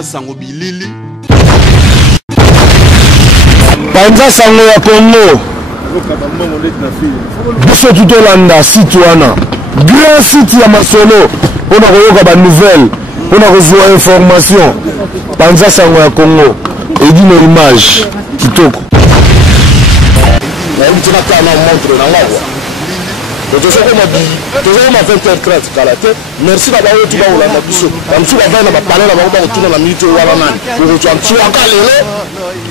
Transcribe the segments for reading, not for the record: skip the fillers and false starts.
Panza Sango Bilili. Panza Sango ya Congo. Biso tout Olanda site wana. Grand site ya Masolo. On a reyoka ba nouvelle. On a reçu information. Panza Sango ya Congo. Et dit nos images. Kitoko. On montre na mawa. Toujours comme à 20h30 kalaté. Merci d'avoir eu tout le monde dans biso. Comme si la veille na parler na ba ko tuna na minute wala nani. Ko tu am tuaka lelo.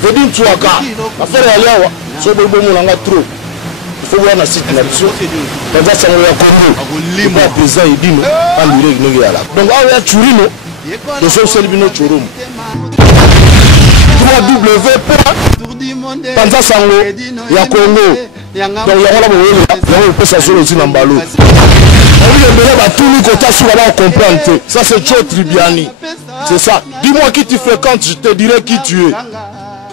Vedim tuaka. Affaire ya leo so bo mo na trop. Il faut voir na site na biso. Panza Sango ya Congo. Limba pesa idino andire ngi yala. Donc awa ya churino. De so selbino churum. Panza Sango ya Congo. Donc il y a un peu ça sur le Zinambalo. Ça c'est Joe Tribiani. C'est ça. Dis-moi qui tu fréquentes, je te dirai qui tu es.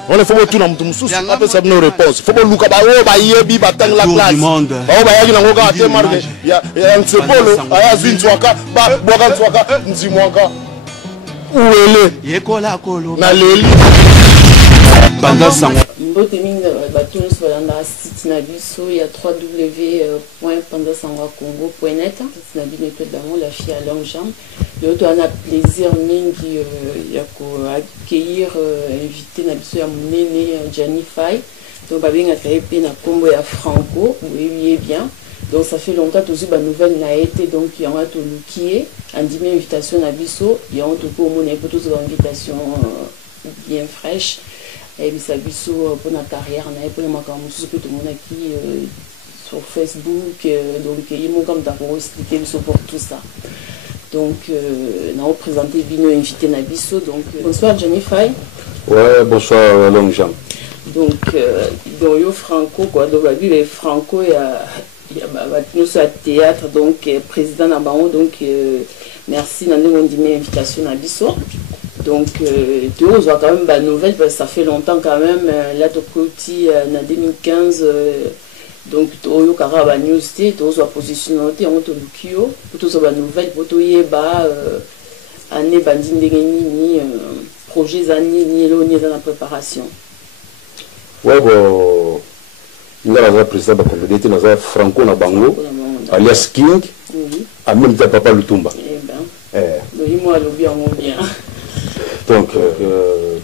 On est faut tout dans mon sous. Après ça nos réponses. Faut pas louka ba o ba yebi ba tang la classe. Ba o ba yaki na ngoka te marque. Ya nsepolo aya zintswaka ba boka ntswaka nzimwaka. Uele. Yekola kolo. Na leli. Panza Sango. Boteminga batunus balanda site na biso ya www.panzasangocongo.net. Site na biso to dans la fille à longue jambe. Le autre on a plaisir mingi ya ko accueillir invité na biso ya munene Johnny Fay. Donc babenga kaepe na kombo ya Franco, oui bien. Donc ça fait longtemps que la nouvelle n'a été donc il y a un tout qui en dîner invitation à biso, il y a un tout pour mon épouse invitation bien fraîche. Et puis ça biso pour notre carrière, on a pour le macam tout le monde qui sur Facebook, donc il y a mon comme d'abord expliquer pour tout ça. Donc on a présenté Bino invité na biso donc bonsoir Johnny Fay. Ouais, bonsoir Long Jean. Donc yo Franco quoi, donc les Franco il y a nous à théâtre donc président Nabango donc merci d'nous donner invitation à biso. Donc, tu vois quand même la nouvelle, parce que ça fait longtemps quand même, là, tu en 2015, donc, tu as la news, tu as positionné, tu as Lukio, pour tout la nouvelle, pour tout y année bandine de ni projets années, ni dans la préparation. Ouais, bon, il y a le président de la communauté, il y a Franco Nabango, alias King, à même temps Papa Lutumba. Eh bien, moi, le bien, mon bien. Donc,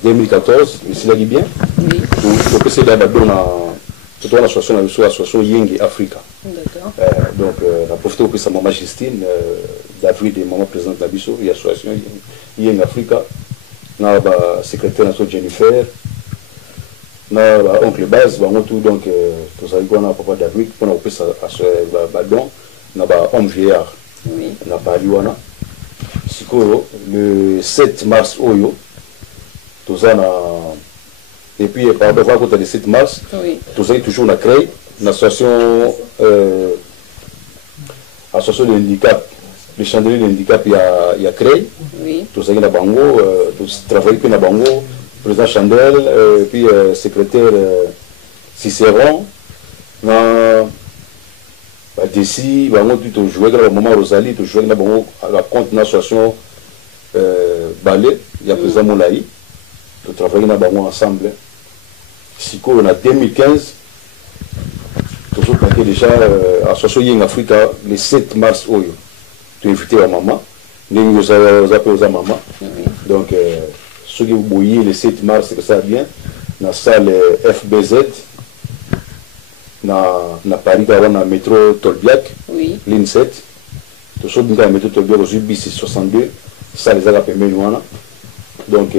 2014, ici là, bien. Oui. Donc, c'est là d'abord l'association Ying Africa. D'accord. Donc, on a profité de sa maman Justine, David et maman présidente de l'Abisso, l'association Ying Africa. On a le secrétaire national Jennifer. On a l'oncle Baz, donc, tout ça, on a papa David, on a profité à ce badon. On a l'homme vieillard. Oui. On a parlé, le 7 mars oyo tout ça et puis par rapport au 7 mars tout ça est toujours on a créé une association association de handicap le chandelier de handicap il y a créé tout ça il y a bango tout travail que na bango président Chandel puis secrétaire Cicéron na d'ici, tout joué dans le moment Rosalie, tout joué dans la compte l'association Ballet, il y a président Moulaï, tout travaillé dans le ensemble. Si on a 2015, toujours paquet déjà association Ying Africa le 7 mars, tu invité à maman, nous appelons à maman. Donc, ceux qui vous bouillez le 7 mars, c'est que ça bien, dans la salle FBZ. Na Paris na métro Tolbiac ligne 7 tout ça dans métro Tolbiac au bis 62 ça les a permis donc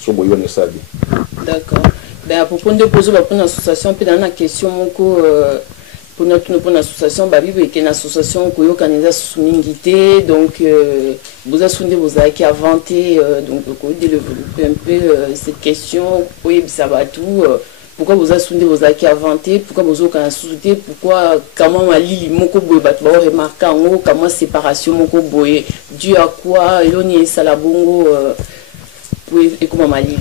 so boyo na ça bien. D'accord. Ben à propos de poser pour une association puis dans la question moko pour notre association babi qui est une association qui organise soumingité donc vous assumez vos acquis inventé donc pour développer un peu cette question oui ça va tout. Pourquoi vous assumez vos acquis inventés, pourquoi vous avez sous-souté, pourquoi comment Ali moko boye bat ba remarquer comment séparation moko boye dû à quoi eloni salabongo et comment Mali.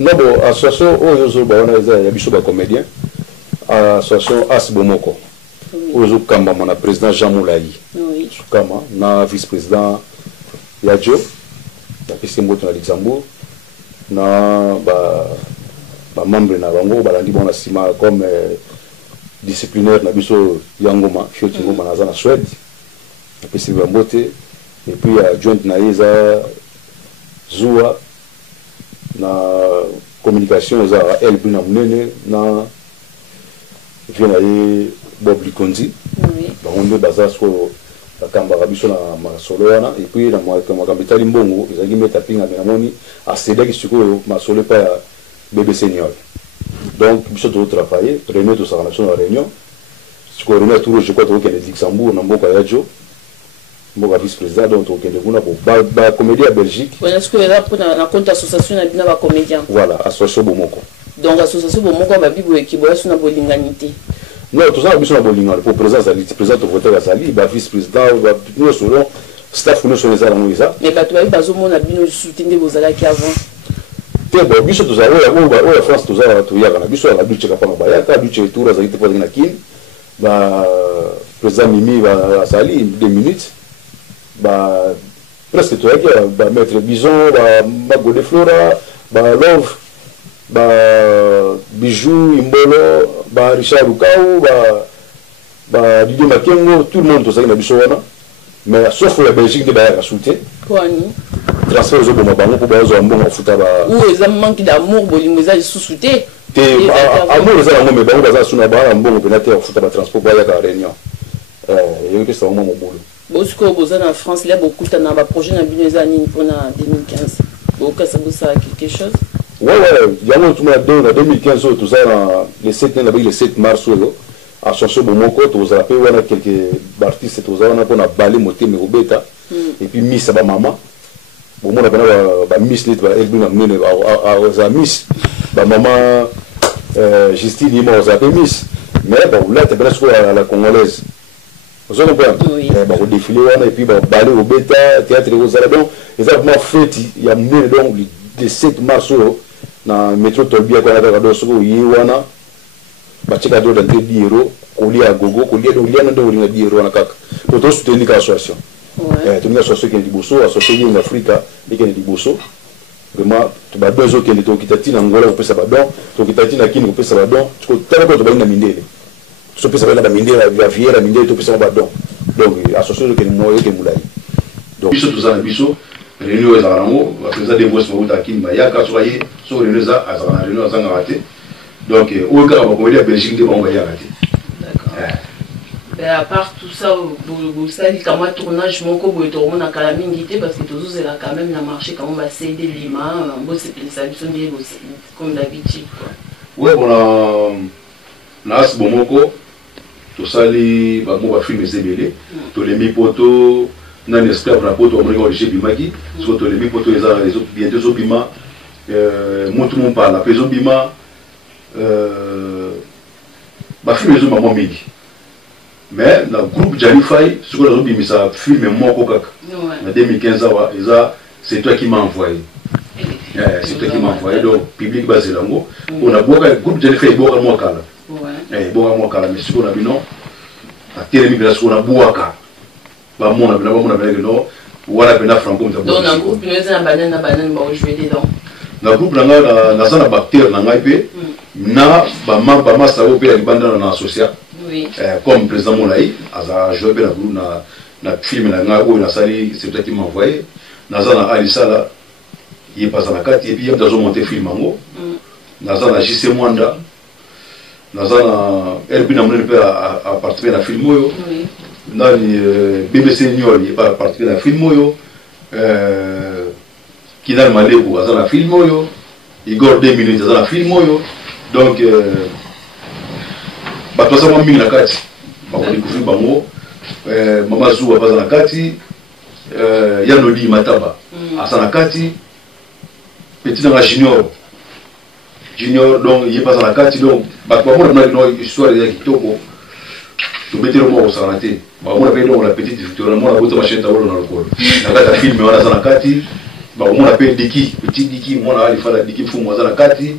Non bon association oyo ba on a ya biso ba comédien association Asbomoko. Oyo kamba mon président Jean Moulaï. Oui. Kama na vice-président Yadjo napesi mbote na Luxembourg na ba membre na bango balandi bona sima comme disciplinaire na biso yangoma fioti ngoma na za na Suède napesi mbote et puis adjoint na Isa Zua na communication za elle na munene na vient aller Bob Likonzi bango baza so bakambaka biso na masolo wana et puis na makambo etali mbongo ezalaki meta pinga menamoni asedaki sikoyo masolo epa ya BBC Niol donc biso tozotravaille réunion tosaka na biso na réunion sikoyo réunion ya tour je crois tokokende Luxembourg na mboka ya jo mboka vice président donc tokokende kuna po bacomédie ya Belgique est-ce que là pour na compte association na bina bacomédien voilà association bomoko donc association bomoko babibo ekiboya suna bolinganité. Non, tout ça, nous avons besoin pour président Zali, président de voter à Zali, vice-président, nous sommes staff, nous sommes les armes. Mais tu as besoin de soutenir vos alliés avant. Tu as besoin de la France, tu as besoin de la lutte pour la président Mimi à Zali, 2 minutes. Presque tout le maître Bison, Mago de Flora, Love. Bijou, Imbolo, Richard Lukau, Didier Makengo, tout le monde tout ça qui a besoin. Mais sauf la Belgique qui a soutenu. Transfert aux Obama pour baser un bon foot. Ou les manque d'amour, Bolimouza sous-soutenu. Amour, les amours, mais bon, baser sur un bon pénateur foot à transport pour aller à la Réunion. Et que c'est vraiment mon boulot. Bosco, en France, il y a beaucoup de projets dans les pour 2015. Beaucoup ça vous ça quelque chose? Ouais, il y a un autre en 2015, tout ça, le 7 mars, à chercher mon mot, tout ça, on a quelques artistes, tout ça, on a balé moté, mais au bêta, et puis Miss à ma maman. Bon, on a Miss, Miss, ma maman, Justine, il m'a appelé Miss. Mais bon, là, tu es presque à la congolaise. Vous avez compris? Oui. Au défilé, et puis balé au bêta, théâtre aux Arabons, et ça m'a fait, il y a le 7 mars, na métro Tolbia kwa na kado soko yiwana bachika do d'entrée d'iro kolia gogo kolia do liana do ringa d'iro na kaka to soutenir ka association to ni association qui diboso association en Afrique et qui diboso vraiment to ba bezo qui to kitati na ngola opesa badon to kitati na kini opesa badon to tala ko to ba na mindele so pesa ba na mindele ya viera mindele to pesa badon donc association qui moyo qui mulai donc biso to zana biso réunion les aramo président des boss mo ta kimba ya ka soyé so réunion za azana réunion za ngate donc au cas on va Belgique de bon ya ngate d'accord ben à part tout ça vous savez comment tournage mon ko boy to mona kala mingité parce que tous c'est là quand même na marché quand on va céder Lima bon c'est plus ça comme d'habitude ouais bon na as bomoko to sali ba mo ba filmer zebele to les mi poto na esclave rapport au Morigo de Bimaki, surtout les bipotos les autres bientôt aux Bima, montre mon pas la maison Bima, bah film les autres maman midi. Mais le groupe Janify, ce que les autres Bima ça filme moi coca. En 2015 c'est toi qui m'as envoyé. C'est toi qui m'as envoyé donc public basé là moi. On a beaucoup le groupe Janify beaucoup moi cala. Ouais. Beaucoup moi cala mais ce qu'on a vu non. À télémigration on a beaucoup ba mona bina no wala bina franco mta donc na groupe nous na banane ba jouer dedans na groupe na sana bactère na ngai na ba ma sawo pe libanda na association oui comme président Molai aza jouer na groupe na film na ngai na sali c'est toi qui m'a envoyé na sana Alisala il passe na kati et puis il a monter film ngo na sana JC Mwanda na sana Elbina mune pe a participer na film yo dans le BBC Niol, il va partir de la film moyo, qui dans le Malébou, dans la film moyo, Igor 2 minutes dans la film moyo, donc bah toi ça m'a mis la carte, bah on découvre bango, Mama Zou a pas dans la carte, Yanoli Mataba, à la carte, petit dans la junior donc il est pas dans la carte donc bah moi on a une histoire de Kitoko. Tu mettez le mot au santé. Bah on a fait donc la petite Victoria, moi la boîte machine tawolo na lokolo. Na kata film wana sana kati. Bah on a fait Diki, petit Diki, moi na alifala Diki fumo sana kati.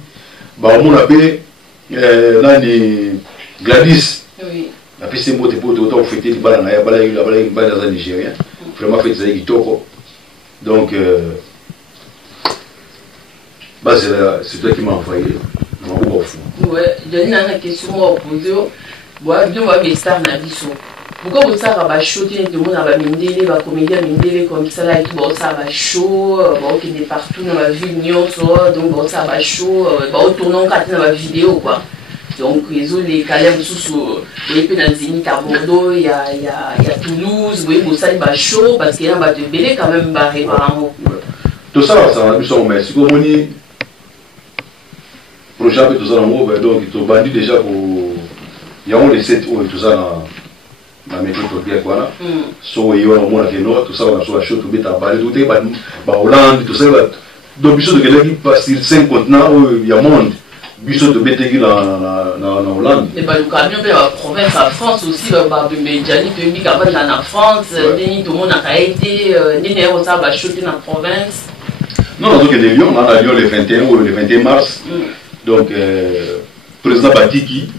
Bah on a fait nani Gladys. Oui. Na pisi mbote poto autant fêter bala na ya bala za Nigérien. Vraiment fait ça kitoko. Donc Bah, c'est toi qui m'as envoyé. Ouais, j'ai une question à poser. Bon, moi, mes stars n'a dit ça. Pourquoi vous savez que show tout le monde a mindélé, va comédien mindélé comme ça là, bon ça va show, bon qui est partout dans la ville donc bon ça va show, bon tournant quand dans la vidéo quoi. Donc les calèmes sous les peu dans Zénith à Bordeaux, il y a Toulouse, oui bon ça va show parce qu'il y a un de belé quand même barré par un mot. Tout ça va nous sommes mais si comme on y projet tout ça en haut donc ils ont bandu déjà pour il y a on les 7 ou tout ça na méthode bien quoi so il y a au moins que tout ça on a soit chaud tout bien tabac tout est bah Hollande tout ça donc biso de quelqu'un qui passe 5 continents il y a monde biso de bété qui na Hollande et bah le camion peut la province en France aussi bah Benjani tu dis qu'avant dans la France ni tout le monde a été ni on ça va shooter dans la province non donc les Lyon on a Lyon le 21 ou le 21 mars donc président Batiki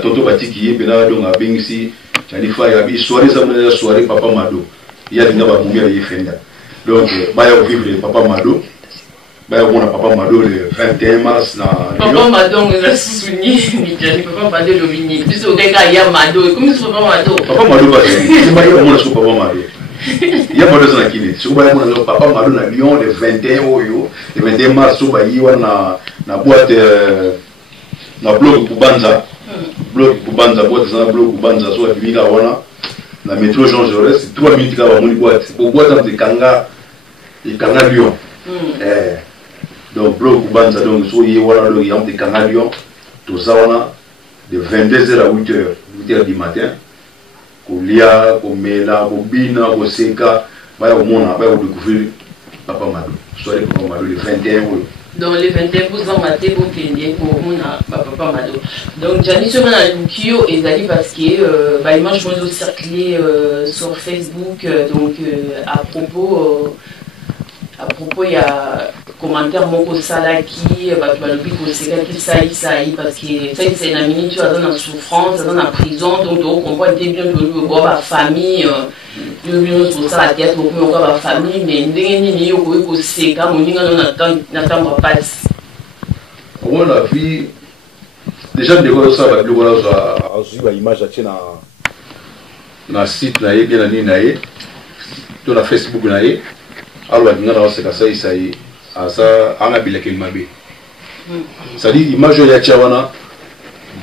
Toto Batiki est là donc à Bengsi Janifa il y a une soirée Papa Mado il y a des gens qui vont y faire donc bah il y a vivre Papa Mado bah il y a Papa Mado le 21 mars Papa Mado on a soutenu Papa Mado le mini plus au gars il y a Mado comment c'est Papa Mado bah c'est pas il y a mon sur Papa Mado il y a Mado dans qui est sur bah il y a Papa Mado na Lyon le 21 le 21 mars sur bah il y a na boîte na blog Kubanza bloc Kubanza boîte ça bloc Kubanza soit bimika wana na métro Jean Jaurès 3 minutes ka ba moni boîte pour boîte de Kanga et Kanga Lyon donc bloc Kubanza donc so yi wana lo yi de Kanga Lyon tout ça wana de 22h à 8h du matin ko lia ko mela ko bina ko seka ba ya mona ba ya découvrir Papa Mado soirée Papa Mado le 21 dans les 21 vous en matez pour qu'il y ait pour mon Papa Mado. Donc Jani semaine à Lukio et Zali parce que bah moi je me suis circulé sur Facebook donc à propos il y a commentaire mon sala qui bah tu vas le dire que c'est quelqu'un qui ça parce que ça c'est une minute tu vas dans la souffrance dans la prison donc on comprend bien que le bois ba famille le bien sur ça la tête beaucoup on va famille mais ndenge nini yo ko seka moninga na tamba passe on a vu déjà de voir ça ba biloko là azui ba image atina na site na ye bien na na ye to na Facebook na ye alors ngana oseka ça isaï asa anga bileke mabe ça dit image ya chawana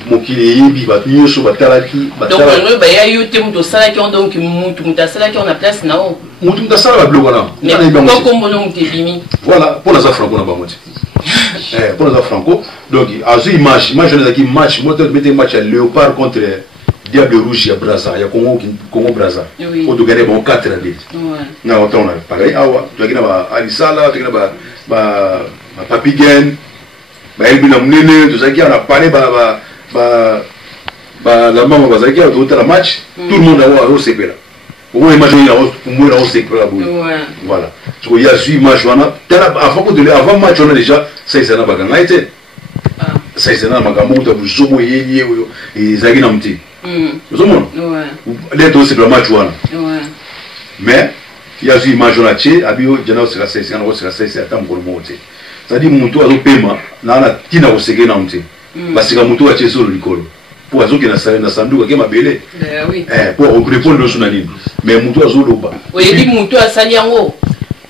mokili yebi batu nyonso batalaki donc on ba ya yo te muto sala ki on donc mutu mutasala ki on a place na o mutu mutasala ba biloko na mais ko mbono mutebimi voilà pour la franco na bango pour la franco donc azu image na ki match moto mettre match à Léopard contre Diable Rouge à Brazza, il y a Congo Brazza. Pour te gagner bon 4 à 2. Na on a pareil awa, tu as gagné ba Alisala, tu as gagné ba Papigen, ba Elbina Mnene, tout ça qui on a parlé ba la maman bazaki a tout la match, tout le monde a au CP là. Au moins imaginer là pour moi là au CP là. Voilà. Tu vois il y a eu match là, avant match on a déjà ça c'est na baganga été. Ça c'est na magambo to buzomo yeye et zaki na mti. Vous avez les deux c'est le match one. Mais il y a eu image là chez abio jana osika c'est kana osika c'est atam ko monte. Ça dit mutu azo pema na na tina oseke na mti. Basika mutu a cheso likolo. Pour azo ke na sala na sanduka ke mabele. Oui. Pour répondre au sunani. Mais mutu azo loba. Oui, dit mutu asali yango.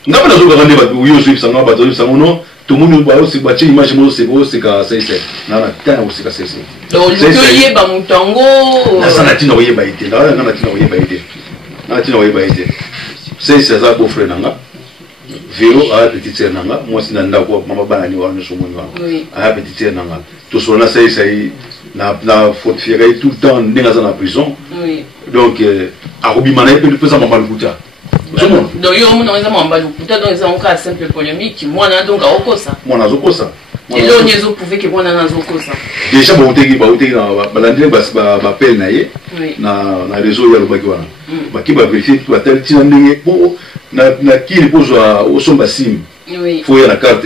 Ngaba nazo ka ndeba uyo swi sanga ba zo sango no. Tout le monde va aussi battre image moi c'est beau c'est ka c'est na tana osika c'est. Donc le yeba mutango. Na sana tina oyeba ite. Na tina oyeba ite. Na tina oyeba ite. C'est ça beau frère nanga. Véro a petite sœur nanga, moi c'est nanda ko mama bana ni wa no somo ni wa. A petite sœur nanga. Tout so na c'est na faute fière tout le temps ndinga za na prison. Oui. Donc a robi mana pe ça mama lukuta. Donc yo mo na mama lukuta donc ça on cas simple polémique moi na donc a okosa. Moi na zokosa. Et là on yezo prouver que moi na zokosa. Déjà ba uteki na balandire ba pel na ye na réseau ya lobaki wana. Ba ki ba vérifier tout tel tina ndenge po na kili pozwa osomba sim. Oui. Faut y la carte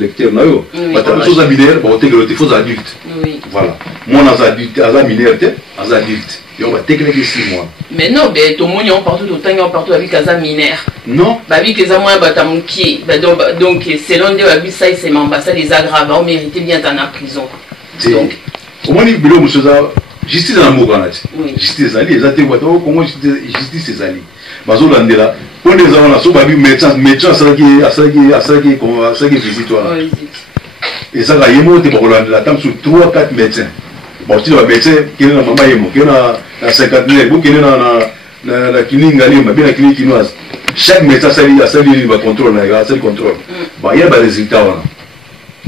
lecteur na yo. Ba ta chose mineur ba uteki le faut adulte. Oui. Voilà. Moi na adulte, aza mineur te, aza adulte. Et on va techniquer 6 mois. Mais non, mais tout le monde est partout avec Kaza mineur. Non. Avec les amours, donc selon des habits, ça c'est ça les aggraves, on mérite bien d'être en prison. Donc, au moins, il y a justice dans le mot. Justice, les athées, comment justice c'est ça. Bazo Landela, pour les gens, on a médecin, ça qui visite toi. Et ça va y monter pour la table sur 3-4 médecins. Bon, tu vois, médecin qui est dans maman Yemo, qui est dans 50 000, qui est dans la clinique, la clinique chinoise. Chaque médecin, ça va contrôler, ça contrôle. Il y a des résultats.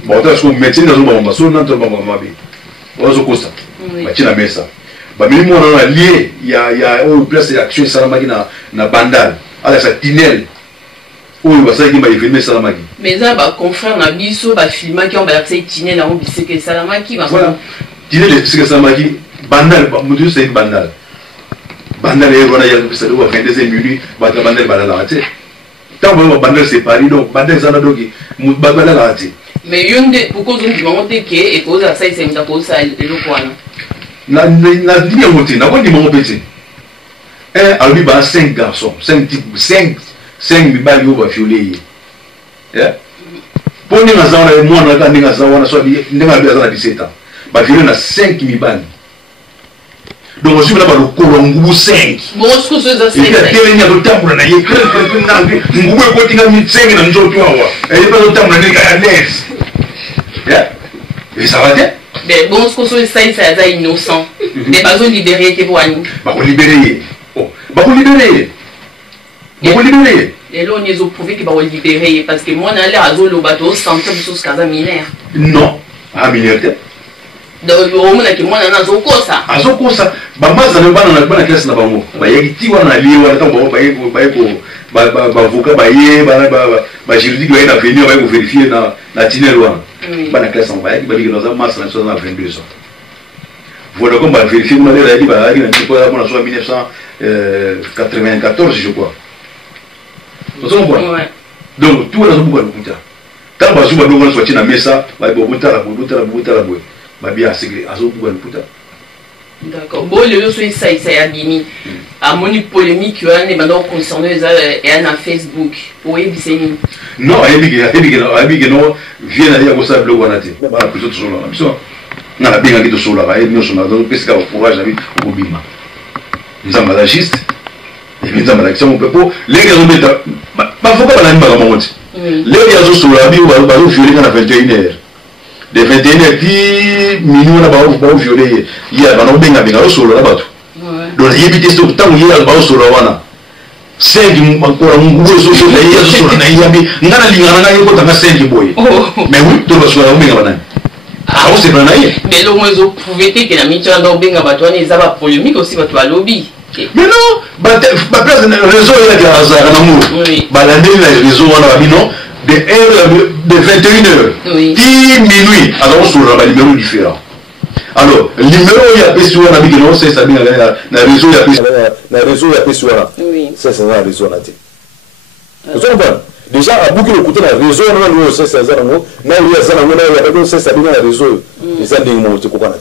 Bon, tu as un médecin dans le monde, on a un peu de ça. Mais on a lié, il y a une place d'action Salamaki na Bandal, alors ça Tinel. Où il va ça qui m'a filmé Salamaki. Mais ça, confrère Nabiso, film qui ont accès Tinel, on dit que Salamaki. Voilà. Tinel, c'est que Salamaki, Bandal, c'est une Bandal. Bandal est voilà, il y a ça doit faire des minutes, Bandal va la rater. Tant que Bandal c'est Paris, donc Bandal ça n'a donc Bandal la rater. Mais une des pourquoi vous me demandez que et cause ça c'est une cause ça le quoi. La ligne montée, n'a pas dit mon petit. Alors il y a 5 garçons, 5 mibali qui vont violer. Pour nous, moi, on a 17 ans. Il y a 5 mibali. Donc, je suis là pour le Colombo 5. Bon, ce que c'est ça, c'est. Il y a des gens qui ont été et ça va bien. Mais bon, ce que c'est innocent. Mais pas libérer tes voix. Libérer. Libérer. Et là, on est prouvé qu'il va libérer. Parce que moi, on a l'air à le bateau sans faire des choses mineur. Non. Ah, mineur. Donc, au moins, moi, on a ça. Ah, ça. Bah, moi, ça ne va pas dans la classe. Il y a qui va dans la ligne, juridique va venir vérifier dans la Tinel. Dans la classe, on va dire dans un masse à 22 ans. Voilà comme on va vérifier, on a dit en 1994, je crois. Donc, tout le monde a quand on va jouer à Mesa, on va bien assigner à d'accord. Bon, le lieu ça a bimi. À mon polémique, il y a maintenant concernant les Facebook. Oui, c'est non, il y a vient aller à Gossa Blog Wanate. Mais voilà, plus autre chose là. On a bien qui te sur la raille, nous sommes dans le pesca au courage avec Obima. Nous sommes malagiste. Et nous sommes l'action, on peut pas. Les gars, on est pas faut pas la main à monter. Les gars, sur la vie, on va violer à 21h. De 21h, puis minuit, on va violer. Il y a un bien sur la bateau. Donc, il y a des questions, tant qu'il y a un bateau sur la wana. 5 encore un gros sur la yaya sur la yami. N'a pas l'ingana, il faut un 5 boy. Mais oui, tout va sur la omega. Ah, c'est pas naïf. Mais le moins vous pouvez que la mission dans Benga Batouane est à polémique aussi, votre lobby. Mais non, place de réseau, il y a des hasards en amour. Le réseau, on a mis non. De 21h, oui. 10 minuit, alors on se rend numéro différent. Alors, le numéro il y a sur la vidéo, c'est ça, le réseau il y a sur la oui. C'est ça, le réseau là. Vous comprenez? Déjà, à beaucoup de côté, le réseau, on a c'est ça, on a c'est ça, le réseau, les années où on te comprend.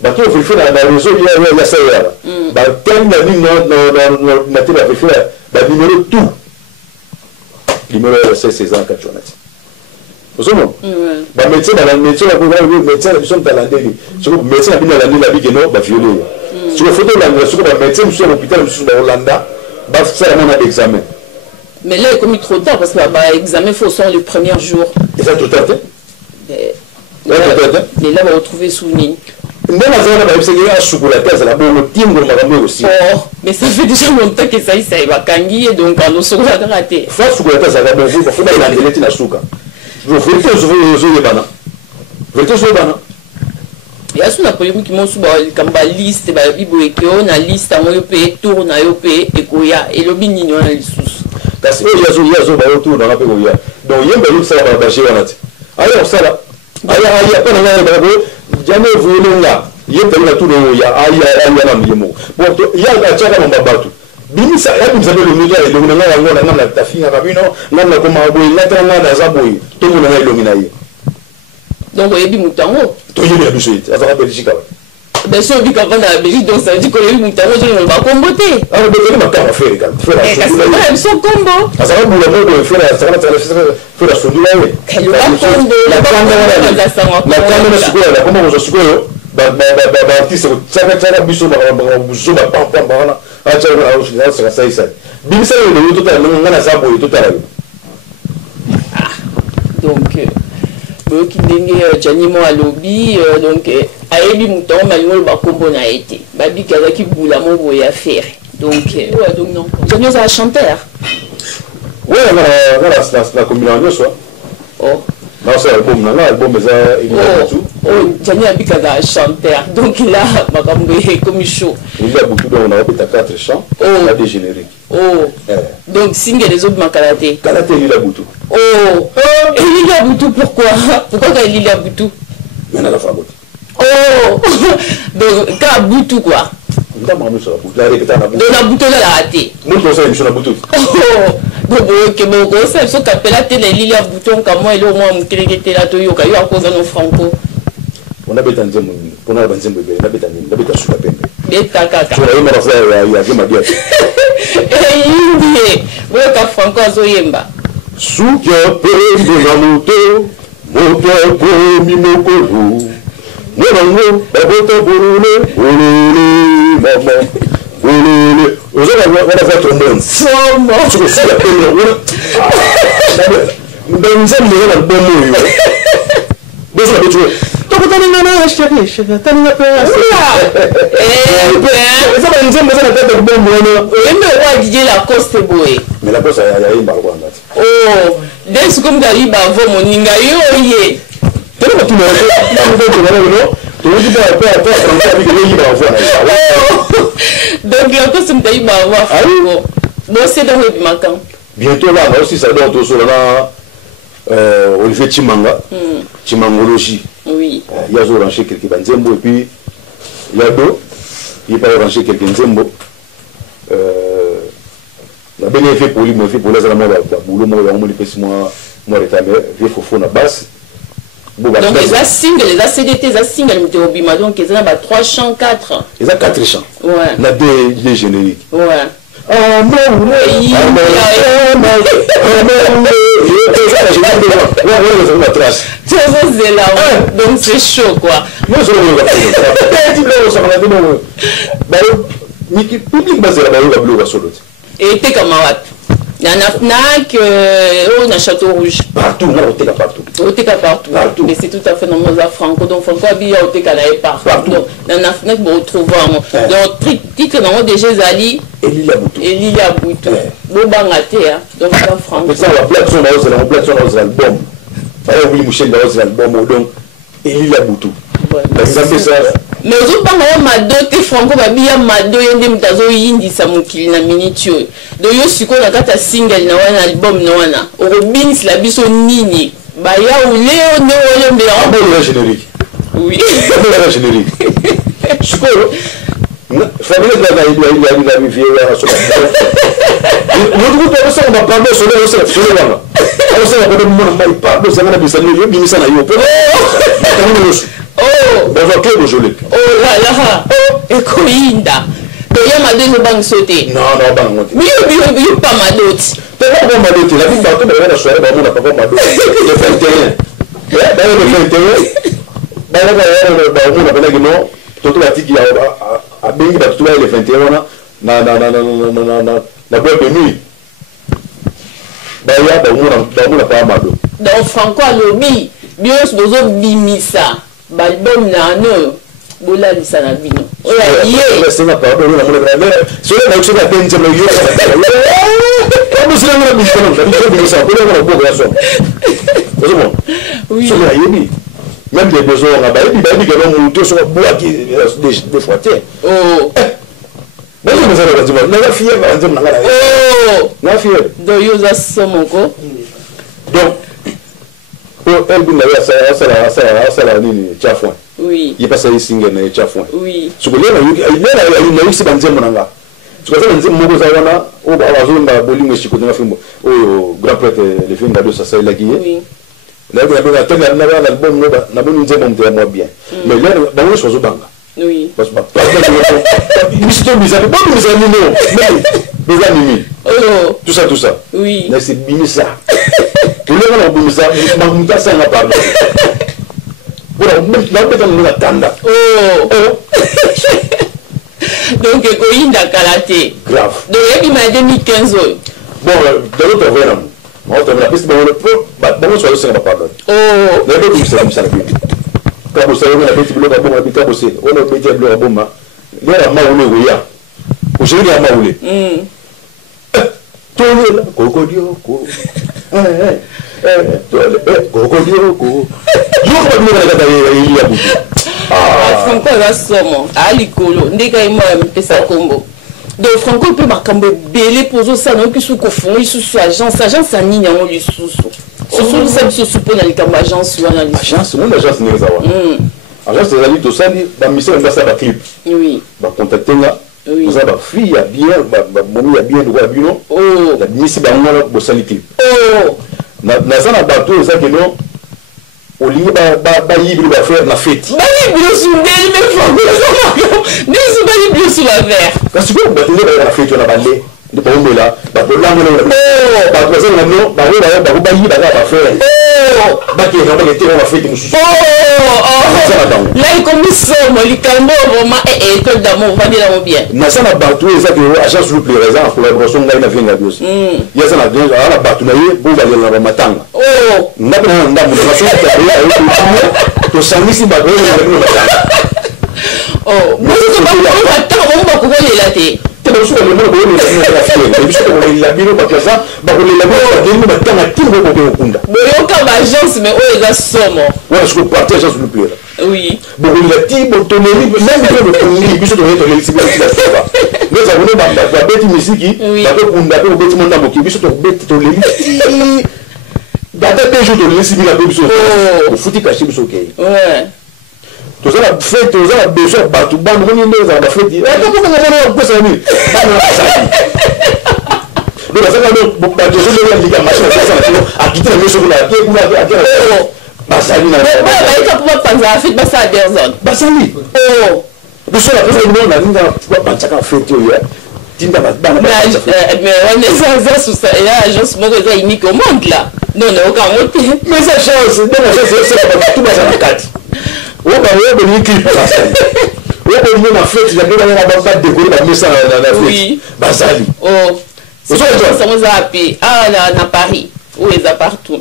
Bah, tu veux faire le réseau, il y a ça, bah, tel numéro tout. Numéro c'est 16 ans quand tu en as. Vous savez, médecin, médecin, nous sommes talentés. Si vous médecin, la vie que nous, violer. Si vous faites la médecin, nous sommes à l'hôpital, nous sommes à Hollanda, ça va un examen. Mais là, il est commis trop tard parce que l'examen faut sortir le premier jour. Et ça, tout à fait. Et là, on va retrouver souligné. Mais la zone va essayer à soulever la thèse, la bonne team de ma aussi. Oh, mais ça fait déjà longtemps que ça va kangi donc on se va rater. Faut soulever la thèse, ça va bon, il faut la vérité na souka. Je veux faire sur les bana. Vérité sur les bana. Il y a une polémique qui montre comme la liste, la Bible et on a liste à moi payer tour na yo payer et koya et le bini on a les sous. Parce que il y a ba autour dans la pégoya. Donc il y a un ça va bâcher on a. Alors ça là. Il y a pas de jamais voulu là. Il y a tout le monde. Il y a bon, il y a la tchaka dans Babatu. Bini ça, il y a le média et le monde la tafina rabino, la comme aboy, la tana na zaboy. Tout le monde est illuminé. Donc il y a du moutango. Tout il y a du suite. Ça va Belgique. bien sûr bika vana la Belgique donc ça veut dire que les mutano je ne va comboter ah mais il m'a pas fait quand faire son combo ça va pour le faire ça va faire la solide là le combo la caméra sur la comment je suis ba artiste ça biso ba pam pam bana a tshwana ça ça ça bimisa le total ngana sa boy total donc qui ndenge Janimo à lobby donc ayebi muton malingolo ba kombo na été babi kaza ki bula mo boy affaire donc ouais donc non Janimo ça chanteur ouais la combinaison soit oh non c'est l'album mais ça il a tout oh Janimo abikaza chanteur donc là makambo comme chaud il y a beaucoup on a peut-être 4 chants on a des génériques oh donc single les autres makalate kalate il a beaucoup oh il a beaucoup pourquoi il a beaucoup maintenant la femme oh donc ka butu quoi ndamama so la répéta na butu donc la butu là la raté moi je sais na butu oh donc que bon ça so kapela te les lilia bouton comme moi et le moi mkelekete la to yoka yo a cause no franco on a betan nzembo on a banzembo be na betan suka pembe beta kaka tu vas me faire ya gema bien yindi bo ka franco azoyemba suka pembe na moto ko mi mokolo Mwanangu, babota burule, mama, burule. Wana za trombone. Somo. Tuko sila pende wana. Ndanzambe yana bomo yo. Bozo na betu. Toko tani na shaka, tani na pera. Ça va nzambe sana tata bomo wana. Eme wa DJ la Coste boy. Mais la Coste ya imba kwa ngati. Oh, dance comme dali ba vo moninga yo ye. Donc la cause me taille ba wa bon c'est dans le matin bientôt là aussi ça doit autour là Olivier Chimangologie oui il y a zo rancher quelques banzembo et puis il y a deux il pas rancher quelques nzembo la bénéfice pour lui me fait pour les amis boulot moi on me dit moi rétamé vieux fofo na basse. Donc les singles, les CDT, les singles, donc ils ont 3 chants, 4. Ils ont 4 chants. Ouais. Il y a des génériques. Ouais. Donc c'est chaud quoi. Et t'es camarade. Il y en a FNAC, on a Château Rouge. Partout, on a partout. On a partout. Mais c'est tout à fait normal à Franco. Donc Franco a bien au partout. Donc il y en a FNAC, on retrouve donc titre dans déjà Zali. Et Lilia Boutou. Bon bangaté hein. Donc Franco. Mais ça la blague sur l'album. Fallait oublier Michel dans l'album donc et Lilia Boutou. Ça fait ça. Mais je parle de Mado, Franco Babia Mado, yende mtazo yindi sa mukili na minitio. Do yo siko na kata single na wana album na wana. Orobins la biso nini. Baya ou leo ne wole mbe en bon générique. Oui. Bon générique. Siko Fabien il a vivier là sur la. Nous nous pas ça on va parler sur le là. On sait pas de mon mai pas de ça na bisa yo binisa na yo. Oh, dans un club joli. Oh là là, oh, et Koinda. Donc il y a ma deux banques sautées. Non, bang. Mais il y a pas ma dot. Tu n'as pas ma dot. La vie partout, mais la soirée, on n'a pas ma dot. Le 21. Le 21. On a pas non. Tout la tique a bien tout le 21 na boîte de nuit. Baya on n'a pas ma dot. Donc Franco Alobi, bien besoin bimisa. Balbum na no bola lisana bino oya ye c'est pas pardon na mona mais sur la action à benze le yo comme c'est la mission ça pour le bon garçon c'est bon oui sur la yebi même des besoins on a baby que non monter sur bois qui des fois tiens oh mais je me sais pas dire na fille va dire na oh na fille do yo za somoko donc elle dit ça nini chafouin oui il passe les single na chafouin oui ce que là il y a aussi banze monanga ce que ça banze moko za wana o ba wazonda bolingo shiko na fimbo o grand prêtre le film de ça c'est la guiée oui là il y a un album na bonu nzembo mte moi bien mais là ba wona sozo banga Oui. Parce que tout ça, tout ça. Oui. Mais c'est Bimisa. Pour le moment, Bimisa, Mamuta, ça n'a pas. Voilà, on a tanda. Oh. Donc, Koinda Kalate. Grave. Donc, il m'a 2015. Bon, de l'autre côté, on a piste, bon, sur le Sénégal, pardon. Oh. Mais il y a comme ça. Quand vous savez, on a petit bloc à bombe, on a petit bloc à bombe. Il y a un maoulé, oui. Aujourd'hui, il y a un maoulé. Cocodio, Franco va somo à l'icolo ndeka et moi pesa combo donc Franco peut marquer belé pour ça non que sous confond il sous agence à nini on lui sous sous ça se suppose dans les agence ou dans agence on agence n'est pas agence des amis tout ça dit ba mission on va ça ba clip oui ba contacter là vous avez fille a bien ba momi a bien droit bino oh la mission ba ngala bo sali clip oh na ça na bateau ça que non au lieu ba libre ba faire la fête ba libre sur des mais Franco mais c'est pas libre sur la verre parce que ba télé ba la fête on a balé de ba on là ba ko la ngala oh ba ko ça non ba yi ba faire oh ba que on va être on va fête musu là il commence ça moi il calme vraiment et tout d'amour va dire là bien na ça na bateau ça que agence le plus raison pour la collaboration ngai na vinga bios il y a ça na bien ala bateau na ye bo ba na matanga oh na na ndamu na so ya to samisi ba ko na matanga oh moi c'est pas pour attendre on va couper les latés te so le mo bo ni na fie et so ko la bino ba ça ba ko la bo ba tanga tingo ko kunda bo yo ka ba agence mais o eza somo ouais je peux partager agence le plus oui bon il a dit bon ton même que le ton biso to le sibi la seba nous avons ba beti misiki ba ko kunda ko beti monda mo ki biso to beti to le data pe jour to le sibi la biso oh futi caché biso okay ouais to ça la fête to ça besoin ba to ba no ni za ba fête eh ko ko na ko ça ni donc ça quand ba to so le liga machin ça a quitté le monsieur là qui kuna a Basali na ba ita pour panza fit basa derzon Basali oh biso la pesa ngo na ninga kwa panchaka fete yo tinda ba mais on est ça sous ça et là agence mo que ça unique au monde là non aucun autre mais ça chance donc c'est tout basa na kati o ba wo be ni clip Basali o ko ni na fete ya bela na ba décorer ba mesa na fete Basali oh c'est ça on a appelé na Paris où est ça partout.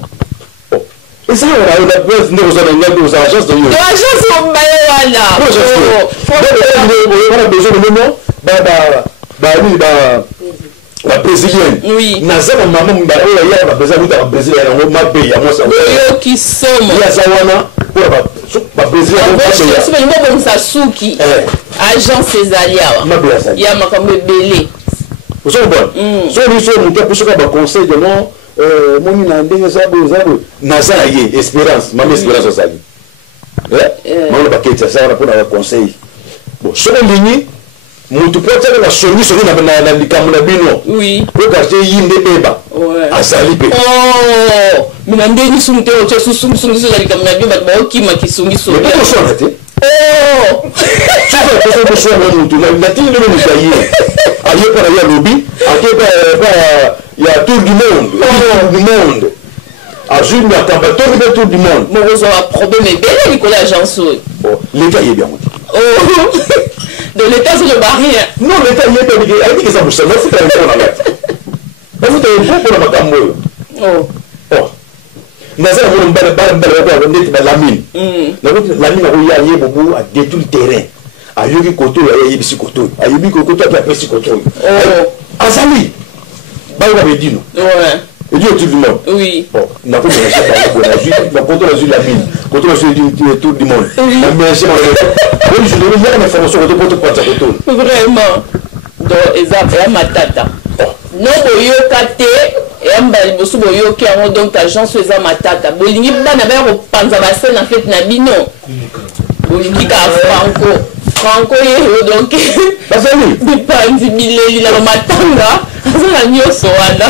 Et ça, on a eu la presse, nous avons nos agences de l'Union. L'agence, on va y aller. On a besoin de moment, la brésilienne. Oui. Nazama maman, la brésilienne, la brésilienne, on m'a payé à moi ça. Oui, qui sommes. Il y a Zawana, la brésilienne. C'est pas comme ça, Souki. Agence Césalia. Il y a ma comme belé. Vous savez bon. Soit nous sommes montés pour ce qu'on va conseiller de moi. Moni na ndenge zabo naza ye espérance mama espérance osali mama baketi ça pour na conseil bon so ndini mutu pota na soni na likamu na bino oui ko quartier yinde beba azali pe oh mina ndeni sunte o tso sungu la likamu na bino ba okima kisungi so ko so na te oh so ko so na mutu na tini no mutu aye aye para ya lobi ake pa il y a tout du monde, tout du monde. Azul, il y a tout du monde. Mais vous avez un problème, mais bien, Nicolas Janso. L'État y est bien. Oh, donc l'État, c'est le barrière. Non, l'État y est bien. Il dit que ça vous savez, vous faites un peu dans la tête. Vous faites un peu pour la macambo. Oh. Oh. Nazar, vous avez la mine. La mine a détruit le terrain. A yogi koto, a yogi koto. A yogi koto, a yogi koto. Oh. Azali. Bah, on avait dit non. Ouais. Et Dieu, tout le monde. Oui. Bon, on a pas de recherche pour la vie. On a pas de la mine. Quand on a dit tout le monde. Oui. On a recherché. Oui, je devais dire une information pour te prendre sa photo. Vraiment. Donc, exemple, il y a ma tata. Non, il y a kate. Et un bal, bosu boyo qui a donc agence sur ma tata. Bolingi bana ba ko panza ba scène en fait na bino. Bolingi ka Franco ye donc. Basali. Bipandi bileli la matanga. Ça la nyoso wana.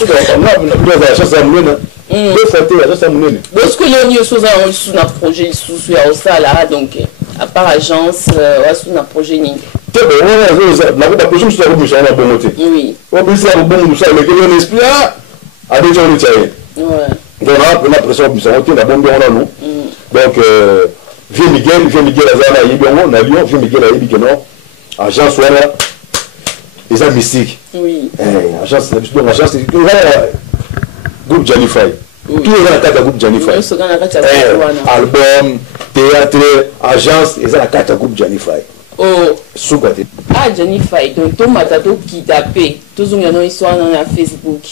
On a la chance à nous. deux fois te agence ya monene parce que le nyonso oza yango lisusu na projet lisusu ya osala donc à part agence wasu na projet nini te bon wana nakoba projet mosusu akobimisa na bongo te oui obimisa kobongo mosusu amekeli yo na esprit adeja oneti aye donc na pression akobimisa yango te nabombi yango nanu donc Vieux Miguel aza na yebi yango na Lyon Vieux Miguel ayebi ke non agence wana eza mystique oui agence donc agence groupe Janify tout eza na kati ya groupe Janify album théâtre agence eza na kati ya groupe Janify oh suka te Janify donc tomata tokita pe tozonga na histoire na Facebook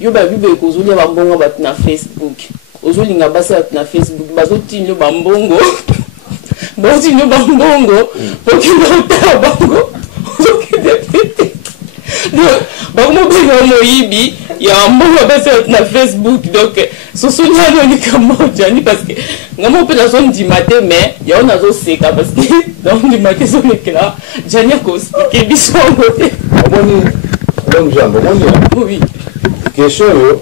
yo babibe kozulia bambongo bato na Facebook ozolinga basi bato na Facebook bazotinyo bambongo bazotinyo bambongo pokenda otala bango ozokende pete donc bakomobenga moyibi ya bambongo basi bato na Facebook donc sosoliano likambo jani parce que ngamo mpe nazondima te mais yango nazoseka parce que nazondima te ezolekela jani akoexplike biso yango te omoni jambo omoni oui question oyo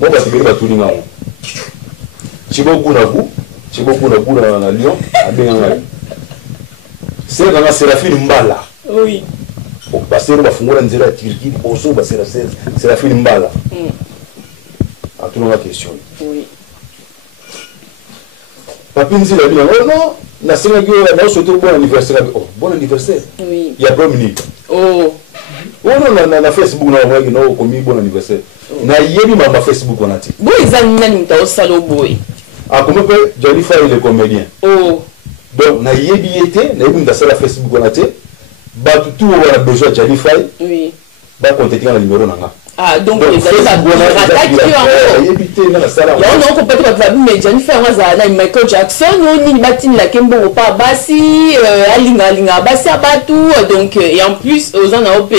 mo basibeli batulinga ngo Chiboku na Lyon abenga c'est dans Séraphine Mbala oui basero bafungola nzela ya Turquie boso basera Séraphine Mbala atuna question oui papi nzela bien oh non na senga que na souhaiter bon anniversaire oh bon anniversaire oui il y a Bromini oh non na Facebook na moi no komi bon anniversaire na yebi ma Facebook on a dit bon ils nani mta osalo boy ah comment peut Janify le comédien oh donc na yebi été na yebi mta sala Facebook on a dit ba tout on a besoin de Janify oui ba contacter na numéro nanga ah donc les attaques on peut pas mais Janify na Michael Jackson on ni batine la kembo pas basi alinga basi abatu donc et en plus aux en OP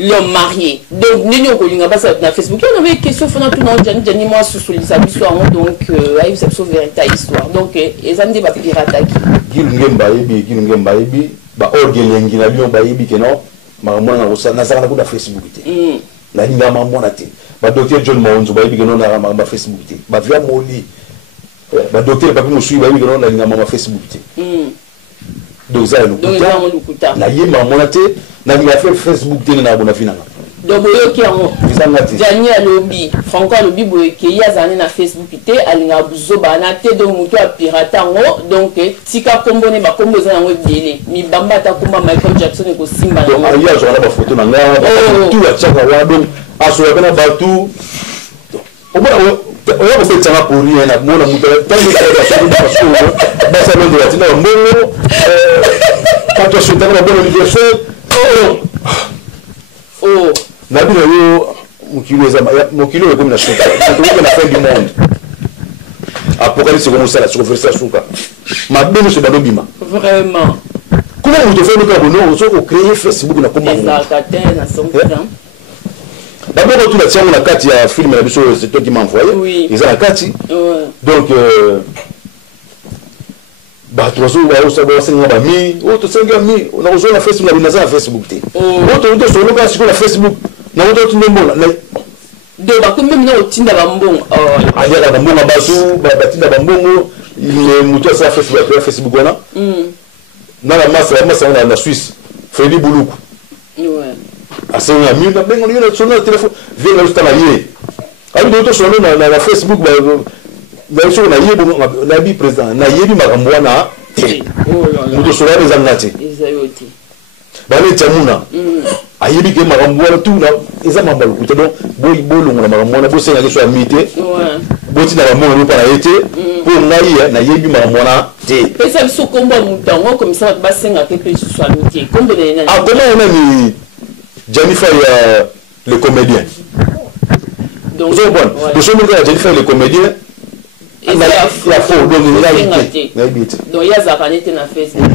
l'homme marié donc nini okolinga basi na Facebook on avait question fona tout non Jani moi sous l'histoire donc ayi c'est so véritable histoire donc les amis ba pirata qui ngemba yebi ba orgelengi na Lyon ba yebi que non makamona na kosa na saka na Facebook te na linga mamona te ba docteur John Maunzo ba yebi que non na ma Facebook te ba via moli ba docteur papi mo suivi ba yebi que non na linga ma Facebook te donc ça lokuta na yema mamona te na linga Facebook te na bona finanga donc oyoki yango Jani alobi Franco alobi boyeke yazane na Facebook te alinga buzoba na te donc muto a pirata ngo donc tika kombone ba kombo za yango ebele mi bamba ta komba Michael Jackson ko simba donc alia zo na ba photo na nga tout la chaka wa donc asoya kana batu oya ko se tsanga pour rien na mona muto tangi ka ba so ba sa ndo ya tina mbongo quand tu souhaites un bon anniversaire oh nabina yo mokilo comme na suka na fin du monde apocalypse comme ça la sur verset suka mabino se badobima vraiment comment vous devez nous abonner aux créer Facebook na comment na son temps d'abord tout la tiens na kati ya film na biso c'est toi qui m'a envoyé ils ont la kati donc ba trozo ba osaba senga ba mi to senga mi na ozo na Facebook na binaza na Facebook te to so loka siko na Facebook na to ndembola na de ba ko même na otinda ba mbongo ayaka ba mbongo basu ba batinda ba mbongo ile muto sa Facebook wana na la massa na Suisse Freddy Buluku asenga mi na bengo na sona téléphone vient na juste na yé abi to so na Facebook ba mais sur na yebo na bi président na yebi makambo wana muto so na ezangati ezayoti bale tamuna ayebi ke makambo wana tout na eza mambalo kuta donc bolongo na makambo wana bosenga ke so amité boti na mamongo pa na été pour ngai na yebi makambo wana te pesa biso komba mutango comme ça basenga ke pe so amité kombe na ah comment on a mis Janify le comédien donc c'est bon de ce moment là Janify le comédien il y a faux donc il y a zapanete na Facebook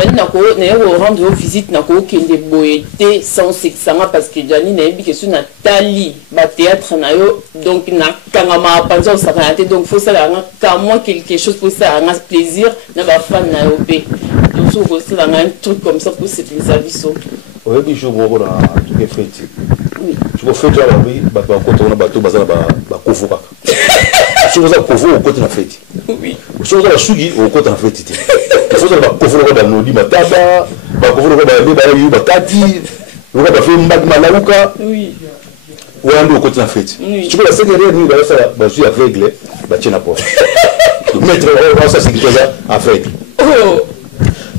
Jani na ko na yo rendre visite na ko kende boyete sans sexanga parce que Jani na yebi que sur na tali ba théâtre na yo donc na kangama panza osakana donc faut ça là quand quelque chose pour ça un plaisir na ba fan na yo pe donc so ko ça un truc comme ça pour sécuriser viso oyebi jour moko na tout est fait tu peux faire la vie ba côté on a bateau bazala ba kofuka tu vas kofu au côté na fête oui tu vas la sugi au côté na fête il faut ba kofu ba nodi mataba ba kofu ba yu ba tati on va faire mbag malauka oui ou ando au côté na fête tu peux la sécurité ni ba ça ba suis aveugle ba tena porte mettre ça c'est quelque chose aveugle oh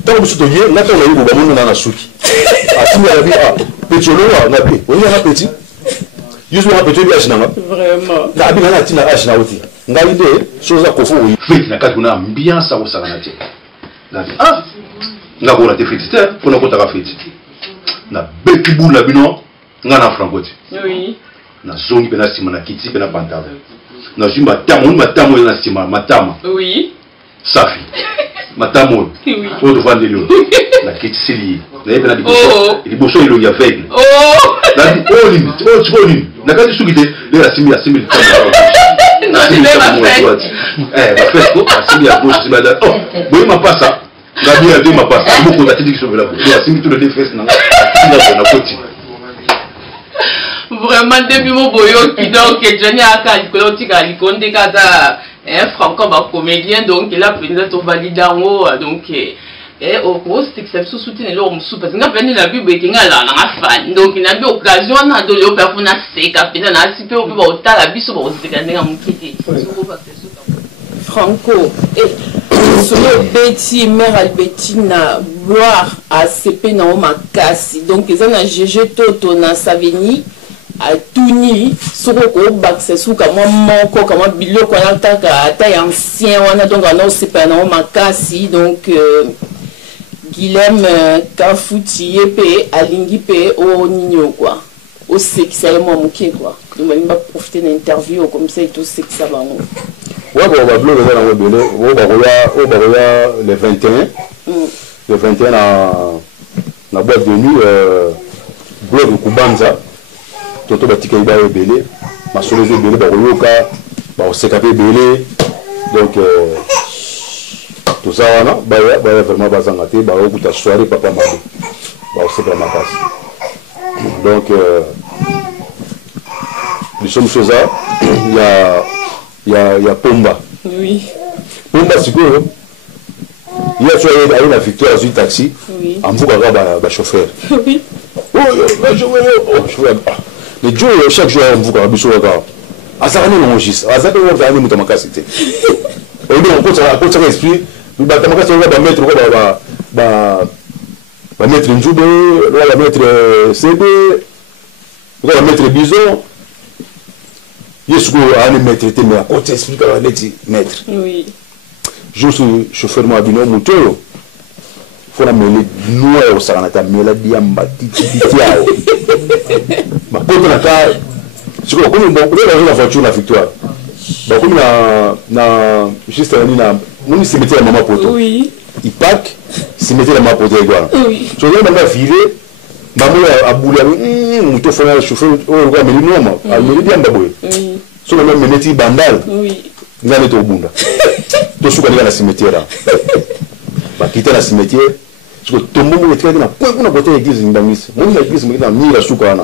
tant que tu es là tu as eu ba monde na suki atimi la vie petit loa na pe on y a petit juste un petit village nanga vraiment na abi na tina ash na oti ngali de chose à kofu fait na katuna ambiance au sakana te na ah na ko la te fait te ko na ko ta fait na beki bula bino ngana francote oui na zongi pena sima na kiti pena pantava na jumba tamo na sima matama oui safi matamo oui o do vandeli na kiti sili na pena di il bosso il y a faible oh la di oh limite oh tu connais na kati sukite le la simi na simi ba fresco simi ya gauche simi da oh boy ma passa Gabi a deux ma passe beaucoup d'attitude qui sont là la simi tout le défense na côté vraiment depuis mon boyo qui donc Johnny Aka Tika Likonde kaza un franco ba comédien donc il a pris notre validango donc et au gros c'est que ça se soutient là on sous parce que n'a venu la bible qui nga la na fan donc il a eu occasion na de le faire na seka pena na sipe au ba otala biso ba oseka ndenga mukiti franco et sur le Betty mère Albertina boire à CP na makasi donc ils ont un GG toto na Savigny à Tuni soko ko bakse suka moko kama biloko na taka taille ancien wana donc on a CP na makasi donc Guilhem Kafuti pe alingi pe o ninyo quoi au sexe moi muke quoi donc on va profiter d'une interview comme ça et tout sexe ça bango ouais bon va bleu dans le belé o ba le 21 le 21 na boîte de nuit bleu kubanza toto batika iba belé ma soloze belé ba royoka ba osekape belé donc tout ça wana ba vraiment bazanga te ba okuta soirée papa mabe ba oseka makasi donc nous sommes chez ça il y a Pomba oui Pomba c'est quoi il y a choisi à une victoire sur taxi oui en vous ba chauffeur oui oh chauffeur le jour chaque jour on vous biso ga azarani no ngis azaki no zani mutamakasi te et donc on peut esprit ba tamakasi ba mettre ba mettre njube ba mettre cb ba mettre bison yesu a mettre te mais à côté explique la lettre mettre oui je suis chauffeur moi bino moto faut la mêler noir au saranata mêler bien batitiao ma côté na ka c'est comme bon la voiture la victoire bah comme na juste na nous se mettait la maman poto oui il parque se mettait la maman poto égale oui tu vois même virer maman a boulé moto faut le chauffeur au gars mais non ma mêler bien baboy oui sur le même métier bandal oui ngane to bunda to suka ni la cimetière ba quitter la cimetière parce que tombo mo etre na quoi kuna côté église ngambisi mo na église mo na la suka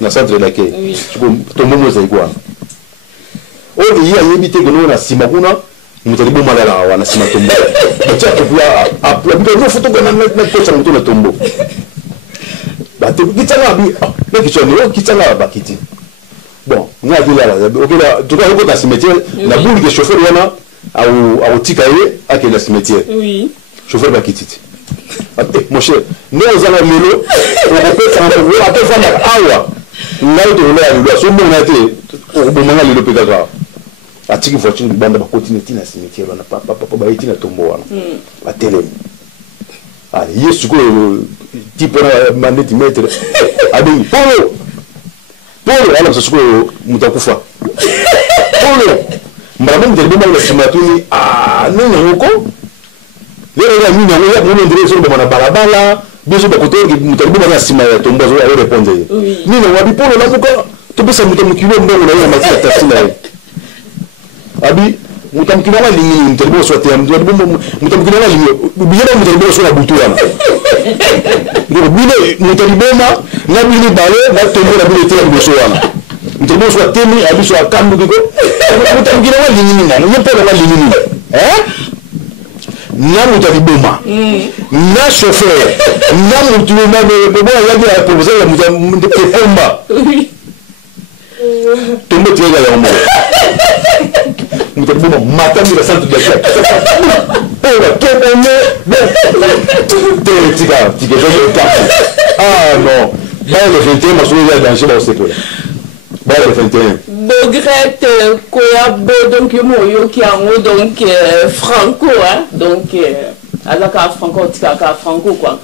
na centre la quai parce que tombo mo zai kwa o il y a yebite gono na sima kuna mutalibo malala wana sima tombo bacha ko ya a la photo kana na kocha muto na tombo ba te kitanga bi na kichoni kitanga ba kiti bon nga dila la ok la tu vois ko ta cimetière la boule de chauffeur wana au tikaye à la cimetière oui chauffeur ba kititi mon cher nous allons melo on peut faire après faire awa ngai to la so mo na te o bo manga le pega a tiki voiture banda ba continuer tina cimetière wana papa ba tina tombo wana ba tele allez yesu ko tipo na maneti mettre abi polo ala msasuko mutakufa polo mbona mdelimo mwa simatuni nini huko leo ya mimi na mimi ndio sio bwana barabara biso ba kotoki mutalibo na sima ya tombo zo ya répondre nini wabi polo la muka topesa mutamukilo mbongo na ya matia tasina abi mutamukilo la lingi mutalibo so te mutamukilo la lingi bijana mutalibo so na butu wana donc bino mutaliboma na bino balé na tombo na bino te biso wana mutaliboma soit temi abiso akambu kiko mutangira wa linini na nyepo na linini na mutaliboma na chauffeur na mutaliboma bebo ya dia proposer ya mutaliboma tombo tiega ya omo mutaliboma matami la centre de la ah non, le 21, ma soeur est danger dans le secteur. Le 21. Bogrette, Koyabo, donc Moyo qui a un donc Franco, donc Azaka Franco, Tikaka Franco quoi.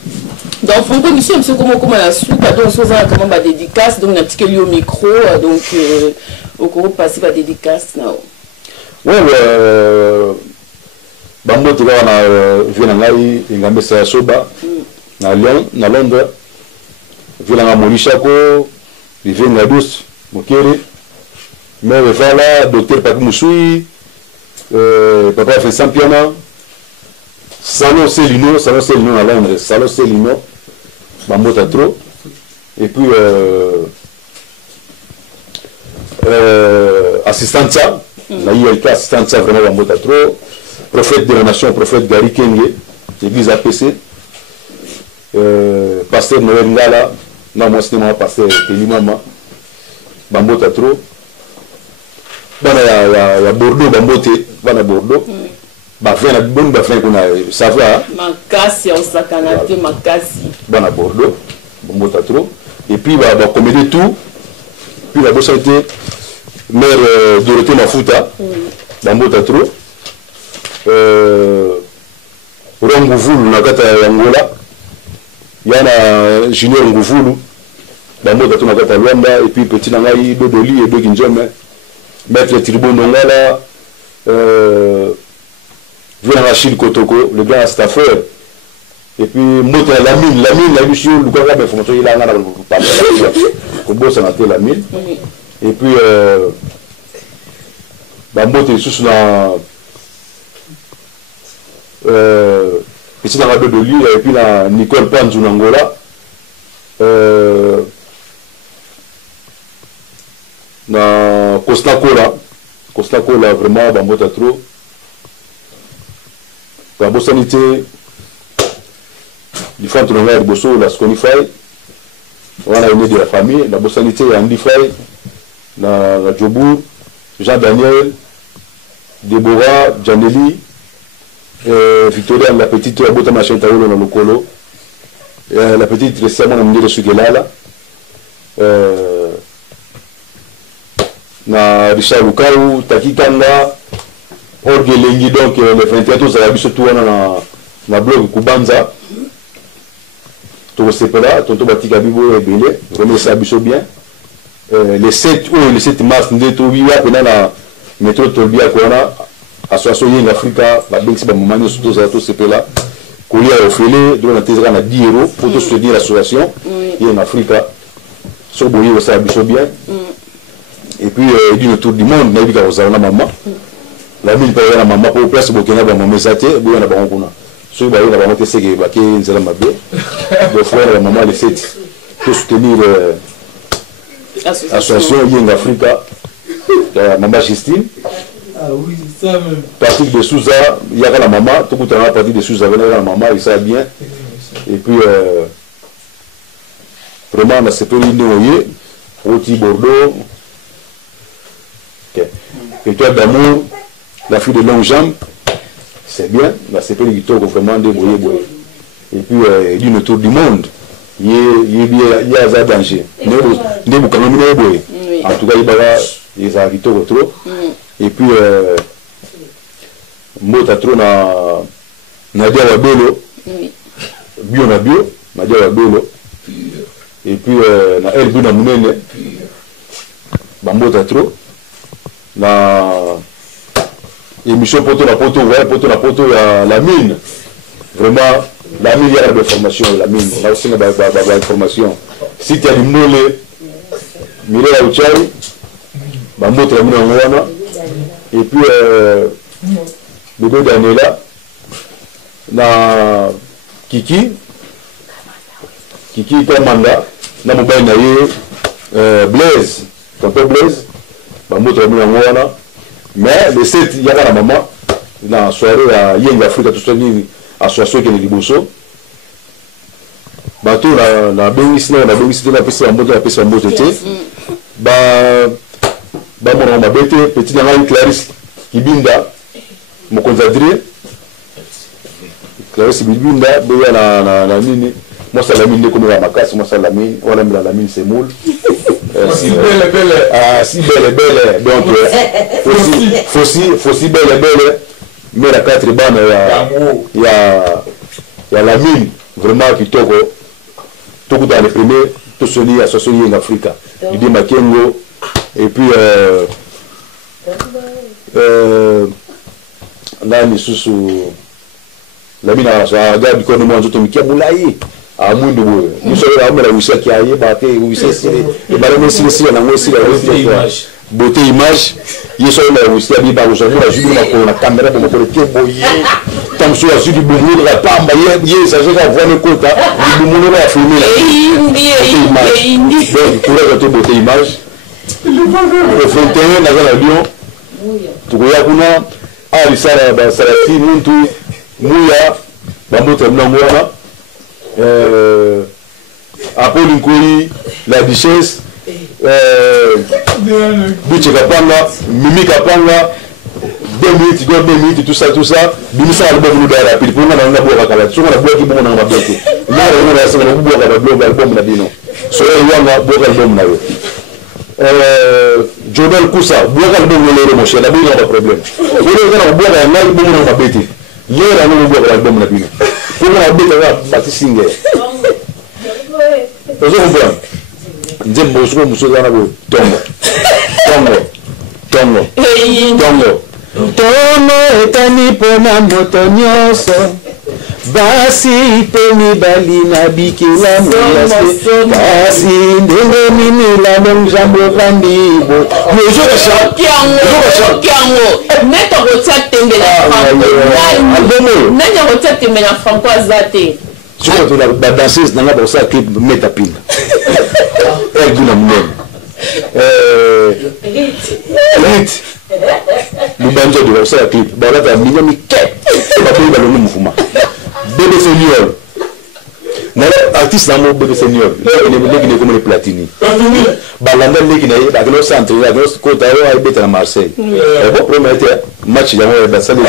Donc Franco, monsieur, comment la suite, donc Sosa comment va dédicace, donc un petit au micro, donc au cours passé va dédicace now. Ouais, Bambo tu vas na vient ngai ingambesa soba na Lyon na Londres vient na Molishako vient na douce mokere mais voilà docteur Papi Moussoui papa fait championnat salon Célino à Londres salon Célino Bambo ta trop et puis assistante ça la ILK assistante ça vraiment Bambo ta trop prophète de la nation, prophète Gary Kenge, l'église APC, pasteur Noël Ngala, non, moi c'est moi, pasteur Telimama, Bambo Tatro, Bana Bordeaux, Bambote, Bana Bordeaux, Bafin, la bonne Bafin qu'on a, ça va. Makassi, on s'acanate, Makassi. Bana Bordeaux, Bambo Tatro, et puis bah comméder tout, puis la bosse a été mère Dorothée Mafuta, Bambo Tatro. Nguvulu na kata ya Angola yana junior Nguvulu Bambo tatu na kata Luanda et puis petit na ngai Dodoli et Doki Njome maître Tribondo Ngala vient Rachid Kotoko le grand staffeur et puis Mota Lamine la mission le gars ba information il a ngana ba ko bossa na te Lamine et puis Bambo te sous na petit dans la de lui et puis la Nicole Panzou Angola na Costa Cola vraiment Bambo Tatro Bambo sanité du fond de l'envers Bosso la Sconify on a une de la famille la Bossanité Andy Fay la Djobour Jean Daniel Deborah Janelli Victoria la petite abota machin taolo na lokolo la petite récemment na mndele sugelala na Richard Lukau Takikanga Orgelengi donc le 21 za biso tout na blog Kubanza to sepela tonto batika bibo ebele vraiment ça biso bien le 7 mars ndeto biwa pena na métro Tolbia kona association Young Africa la banque ba momano surtout za to sepela kolia ofele donc na tezera na 10 € pour soutenir l'association Young Africa so boye ça biso bien et puis d'une tour du monde na bika ozana maman la mine pa na maman pour place bokena ba momesate boya na bango kuna so ba na bango teseke ba ke nzela mabe de frère la maman les 7 pour soutenir association Young Africa maman Justine. Ah oui, c'est ça même. Patrick de Souza, il y a la maman, tout le temps Patrick de Souza, la maman, il sait bien. Et puis, vraiment, on a ce pays de Roti Bordeaux. Et toi, d'amour, la fille de longue jambe, c'est bien. On a ce pays qui tourne vraiment de boyer. Et puis, il y a tour du monde. Il y a un danger. En tout cas, il y a un trop. Et puis Mota trop na Nadia Wabelo bio na bio Nadia Wabelo et puis na Elbu na Munene Bambota trop na émission poto na poto ya la mine vraiment la mine il y a de formation la mine on a aussi une information si tu as du mole Mirela Uchai Bambota la mine wana. Et puis, bébé Daniela, na Kiki, Kiki Kamanga, na mobile na ye, Blaise, tonton Blaise, Bambo Tramina Mwana, mais le 7, il y a la maman, dans la soirée à Yenga Africa, tout ça, à Soissou qui est Liboso. Bateau, la bénéfice, la bénéfice de la piste en mode, la piste en mode, mon mabete, petit dans Clarisse, Kibinda, mon consadré, Clarisse Kibinda, Boya la mine. Moi, c'est la mine comme la macasse, moi, c'est la mine. On aime la mine, c'est moule. Si belle, belle. Ah, si belle, belle. Donc, faut si belle, belle. Mais la 4 bandes, il y a la mine, vraiment, qui toque. Tout dans les premiers, tout celui associé en Afrique. Il dit Makengo. Et puis, là, il est sous la mine à la gare du corps de qui a moulaï. À moins de nous sommes là, on a réussi à qui a eu, et malheureusement, si on a réussi à beauté image, ils sont là aussi à dire aujourd'hui, la jubilée pour la caméra pour me connecter, comme sur la suite du boulot, la pamba, il s'agit d'avoir le quota, le boulot va filmer la image. Donc, pour la beauté image, le 21, dans l'avion, tu vois, ah, il s'est là, ça l'a fait, Mouya, Bambo Tramina Mwana. Apollo Nkoyi, la Duchesse, Bouche Kapanga, Mimi Kapanga, 2 minutes, tout ça, Bimisa album de la pile, pour moi, on a beau à la sur la boîte qui bon dans ma boîte. Là, on a essayé de boire la blog album la dino. Sur le Yanga, boire album là. Jordan Koussa, boire album le mon cher, la boîte n'a pas de problème. On a boire un album dans ma bête. Hier, on a boire l'album la dino. Pour moi, la bête a bâti singer. Vous comprenez? Nzembo soko musozana bo tongo etani pona moto nyonso basi pe mibali na bikila mwasi basi ndenge mini la ndenge jambo vandibo Meto kotia tembe na Franco. Nanya kotia tembe na Franco azate. Je crois que la danseuse n'a pas ça qui met ta pile. Elle dit la même. Rite. Le banjo de la ça qui balade à minimum quête. C'est pas pour le mouvement. Bébé senior. Artiste dans mon bébé senior. Il est comme les Platini. Balanda qui n'est pas dans le centre, dans le côté à à Marseille. Et bon promettre match dans la salle de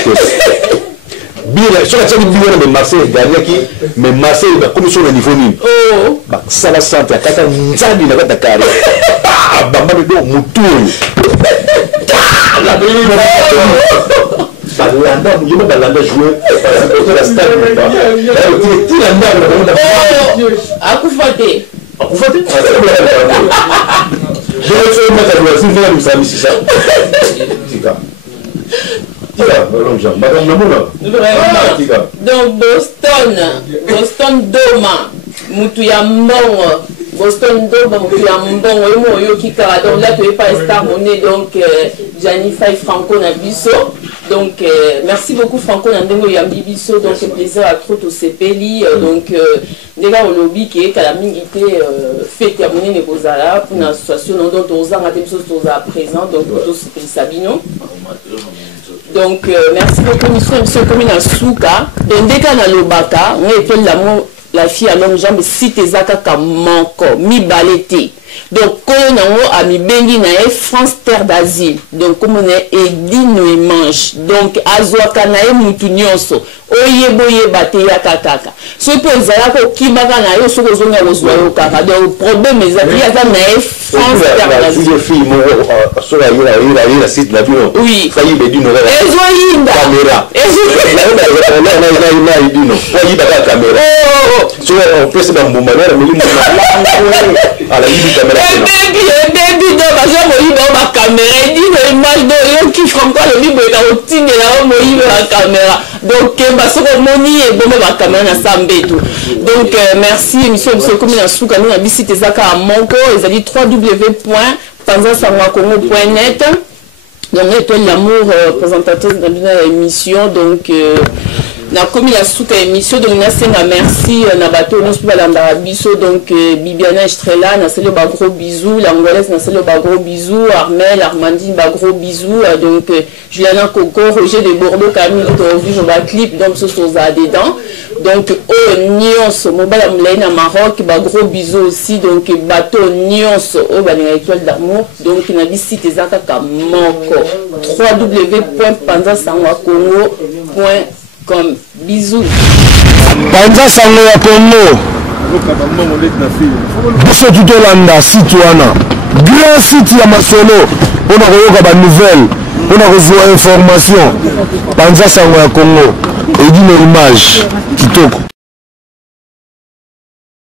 bien sur la table de Marseille dernier mais Marseille va comme sur le niveau ni bah ça la centre kata nzadi na kata kare bamba de mutu la balanda mujuma balanda jouer la stade tu la ndaba akufate je vais faire mettre la si faire nous ça tika. Donc Boston Doma, Mutuya Mbongo, Boston Doma, Mutuya Mbongo, et moi yo kikara. Donc là tu es pas star monnaie donc Gianni Faye Franco Nabiso. Donc merci beaucoup Franco Nandengo Yambi Biso. Donc c'est plaisir à trop au CPLI. Donc déjà au lobby qui est qu'à la minute fait terminer les Bozala pour une association dont on a des choses à présent. Donc c'est Sabino. Donc merci beaucoup monsieur commune à Souka. Donc dès qu'on a le baka, on est l'amour la fille à longue jambe si tes akaka manko mi balete. Donc comme on a mi bengi na France terre d'asile. Donc comme on est edino et manche. Donc azwaka na e mutu nyonso. Oyeboye bate ya kataka. So pe zala ko kibaka na yo soko zonga rozwa yo kaka. Donc problème ezaki ya na France terre d'asile. Je fille mo so la ira site la bio. Oui. Fayi be dino. Ezoyinda. Caméra. Na idino. Fayi ba caméra. So on peut se bambuma na milimu na ala yibi caméra. Baby do baza moyiba ba caméra idino image do yo ki franco le libre na otine na moyiba la caméra. Donc basoko moni e bomba ba caméra na sambeto. Donc merci monsieur comme na souka na bisite zaka a monko ezali www.panzasangakongo.net. Donc, étoile l'amour, présentateur dans une émission. Donc, na komi la suka émission donc na senga merci na bato nous pour la biso donc Bibiana Estrella na selo ba gros bisous l'angolaise na selo ba gros bisous Armel Armandine ba gros bisous donc Juliana Coco Roger de Bordeaux Camille qui ont vu ba clip donc ce sont ça dedans donc Nyons mobile amlay na Maroc ba gros bisous aussi donc bateau Nyons au ba étoile d'amour donc na bi site ezaka ka moko www.panzasangoacongo.com. Bisous. Panza sango ya Congo. Biso tutolanda site wana. Grand site ya masolo. Pona koyoka ba nouvelle. Pona kozwa information. Panza sango ya Congo. Edine image. Kitoko.